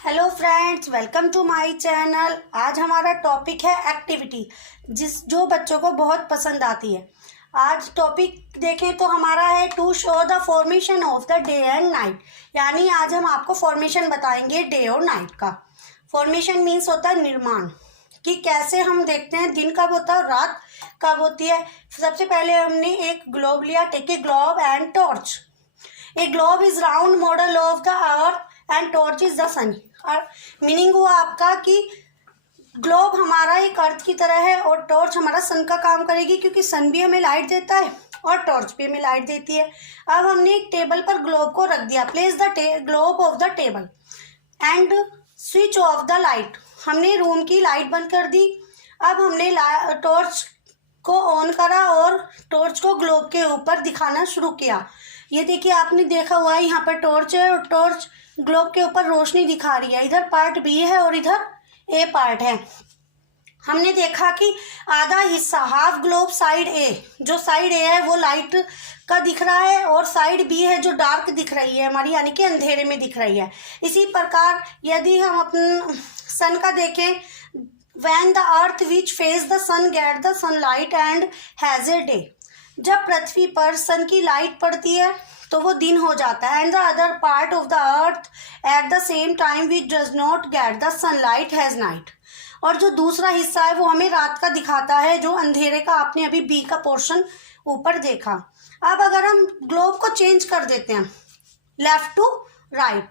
Hello friends, welcome to my channel. आज हमारा topic है एक्टिविटी, जो बच्चों को बहुत पसंद आती है। आज टॉपिक देखें तो हमारा है to show the formation of the day and night. यानी आज हम आपको फॉर्मेशन बताएंगे डे और नाइट का। फॉर्मेशन मीन्स होता है निर्माण, कि कैसे हम देखते हैं दिन कब होता है और रात कब होती है। सबसे पहले हमने एक ग्लोब लिया। Take a globe and torch. A globe is round model of the earth and torch is the sun. और मीनिंग हुआ आपका कि ग्लोब हमारा एक अर्थ की तरह है और टॉर्च हमारा सन का काम करेगी, क्योंकि सन भी हमें लाइट देता है और टॉर्च भी हमें लाइट देती है। अब हमने एक टेबल पर ग्लोब को रख दिया। Place the globe of the table and switch off the light. हमने रूम की लाइट बंद कर दी। अब हमने टॉर्च को ऑन करा और टॉर्च को ग्लोब के ऊपर दिखाना शुरू किया। ये देखिए, आपने देखा हुआ है यहाँ पर टॉर्च है और टॉर्च ग्लोब के ऊपर रोशनी दिखा रही है। इधर पार्ट बी है और इधर ए पार्ट है। हमने देखा कि आधा हिस्सा हाफ ग्लोब साइड ए, जो साइड ए है वो लाइट का दिख रहा है और साइड बी है जो डार्क दिख रही है हमारी, यानी कि अंधेरे में दिख रही है। इसी प्रकार यदि हम अपन सन का देखें, when the earth which face the sun get the sunlight and has a day। जब पृथ्वी पर सन की लाइट पड़ती है तो वो दिन हो जाता है। And the other part of the earth at the same time which does not get the sunlight has night. और जो दूसरा हिस्सा है वो हमें रात का दिखाता है, जो अंधेरे का आपने अभी बी का पोर्शन ऊपर देखा। अब अगर हम ग्लोब को चेंज कर देते हैं left to right,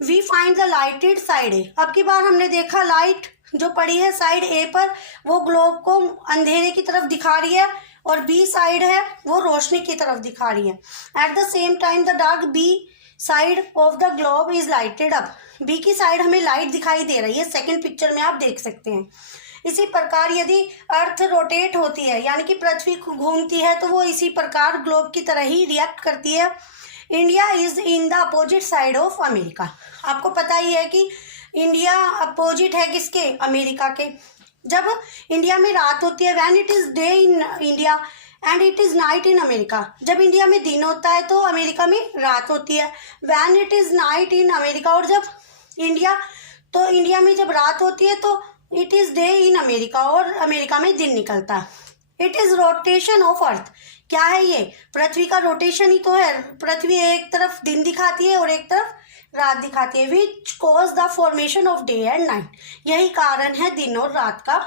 we find the lighted side A. अब की बार हमने देखा लाइट जो पड़ी है साइड ए पर वो ग्लोब को अंधेरे की तरफ दिखा रही है और बी साइड है वो रोशनी की तरफ दिखा रही है। At the same time the dark B side of the globe is lighted up. B की साइड हमें लाइट दिखाई दे रही है, सेकंड पिक्चर में आप देख सकते हैं। इसी प्रकार यदि अर्थ रोटेट होती है, यानी कि पृथ्वी घूमती है, तो वो इसी प्रकार ग्लोब की तरह ही रिएक्ट करती है। India is in the opposite side of America. आपको पता ही है कि इंडिया अपोजिट है किसके? अमेरिका के। जब इंडिया में रात होती है, when it is day in India and it is night in America. जब इंडिया में दिन होता है तो अमेरिका में रात होती है। When it is night in America, और जब इंडिया में जब रात होती है तो it is day in America और अमेरिका में दिन निकलता है। It is rotation of earth. क्या है ये? पृथ्वी का रोटेशन ही तो है। पृथ्वी एक तरफ दिन दिखाती है और एक तरफ रात दिखाती है। Which cause the formation of day and night. यही कारण है दिन और रात का